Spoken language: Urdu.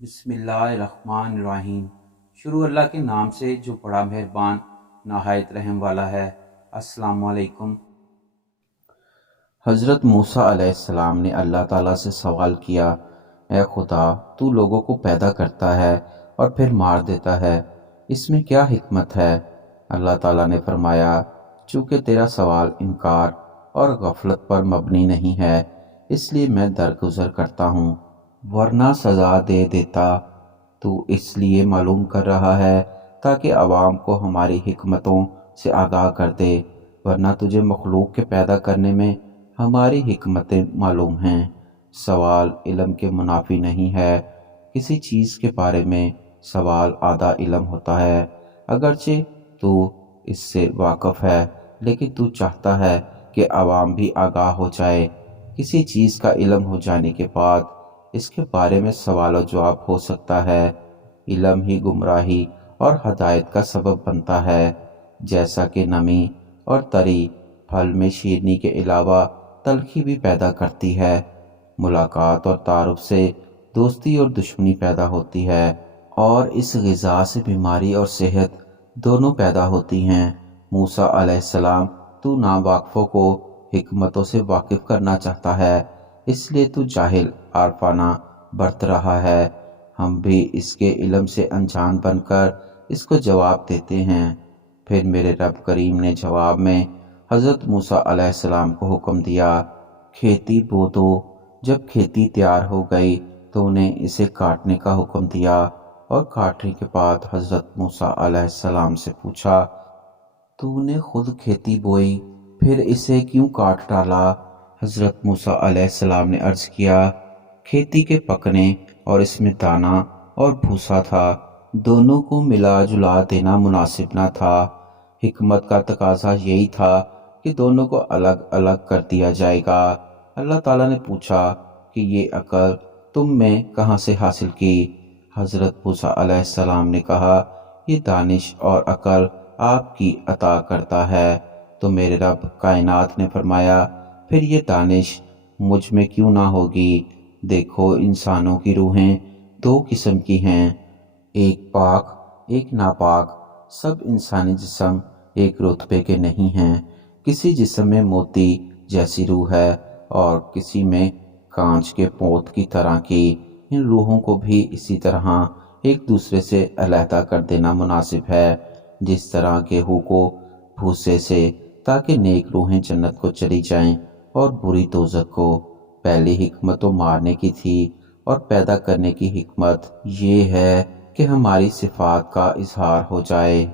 بسم اللہ الرحمن الرحیم۔ شروع اللہ کے نام سے جو بڑا مہربان نہایت رحم والا ہے۔ السلام علیکم۔ حضرت موسیٰ علیہ السلام نے اللہ تعالیٰ سے سوال کیا، اے خدا، تو لوگوں کو پیدا کرتا ہے اور پھر مار دیتا ہے، اس میں کیا حکمت ہے؟ اللہ تعالیٰ نے فرمایا، چونکہ تیرا سوال انکار اور غفلت پر مبنی نہیں ہے، اس لیے میں درگزر کرتا ہوں، ورنہ سزا دے دیتا۔ تو اس لیے معلوم کر رہا ہے تاکہ عوام کو ہماری حکمتوں سے آگاہ کر دے، ورنہ تجھے مخلوق کے پیدا کرنے میں ہماری حکمتیں معلوم ہیں۔ سوال علم کے منافی نہیں ہے۔ کسی چیز کے بارے میں سوال آدھا علم ہوتا ہے، اگرچہ تو اس سے واقف ہے، لیکن تو چاہتا ہے کہ عوام بھی آگاہ ہو جائے۔ کسی چیز کا علم ہو جانے کے بعد اس کے بارے میں سوال و جواب ہو سکتا ہے۔ علم ہی گمراہی اور ہدایت کا سبب بنتا ہے، جیسا کہ نمی اور تری پھل میں شیرنی کے علاوہ تلخی بھی پیدا کرتی ہے۔ ملاقات اور تعارف سے دوستی اور دشمنی پیدا ہوتی ہے، اور اس غذا سے بیماری اور صحت دونوں پیدا ہوتی ہیں۔ موسیٰ علیہ السلام، تو ناواقفوں کو حکمتوں سے واقف کرنا چاہتا ہے، اس لیے تو جاہل عارفانہ برت رہا ہے۔ ہم بھی اس کے علم سے انجان بن کر اس کو جواب دیتے ہیں۔ پھر میرے رب کریم نے جواب میں حضرت موسیٰ علیہ السلام کو حکم دیا، کھیتی بو دو۔ جب کھیتی تیار ہو گئی تو انہیں اسے کاٹنے کا حکم دیا، اور کاٹنے کے بعد حضرت موسیٰ علیہ السلام سے پوچھا، تو نے خود کھیتی بوئی، پھر اسے کیوں کاٹ ڈالا؟ حضرت موسیٰ علیہ السلام نے عرض کیا، کھیتی کے پکنے اور اس میں دانہ اور بھوسا تھا، دونوں کو ملا جلا دینا مناسب نہ تھا۔ حکمت کا تقاضا یہی تھا کہ دونوں کو الگ الگ کر دیا جائے گا۔ اللہ تعالیٰ نے پوچھا کہ یہ عقل تم میں کہاں سے حاصل کی؟ حضرت موسیٰ علیہ السلام نے کہا، یہ دانش اور عقل آپ کی عطا کرتا ہے۔ تو میرے رب کائنات نے فرمایا، پھر یہ دانش مجھ میں کیوں نہ ہوگی؟ دیکھو، انسانوں کی روحیں دو قسم کی ہیں، ایک پاک ایک ناپاک۔ سب انسانی جسم ایک رتبے کے نہیں ہیں۔ کسی جسم میں موتی جیسی روح ہے اور کسی میں کانچ کے پوت کی طرح کی۔ ان روحوں کو بھی اسی طرح ایک دوسرے سے علیحدہ کر دینا مناسب ہے، جس طرح گیہوں کو بھوسے سے، تاکہ نیک روحیں جنت کو چلی جائیں اور بری دوزخ کو۔ پہلی حکمت تو مارنے کی تھی، اور پیدا کرنے کی حکمت یہ ہے کہ ہماری صفات کا اظہار ہو جائے۔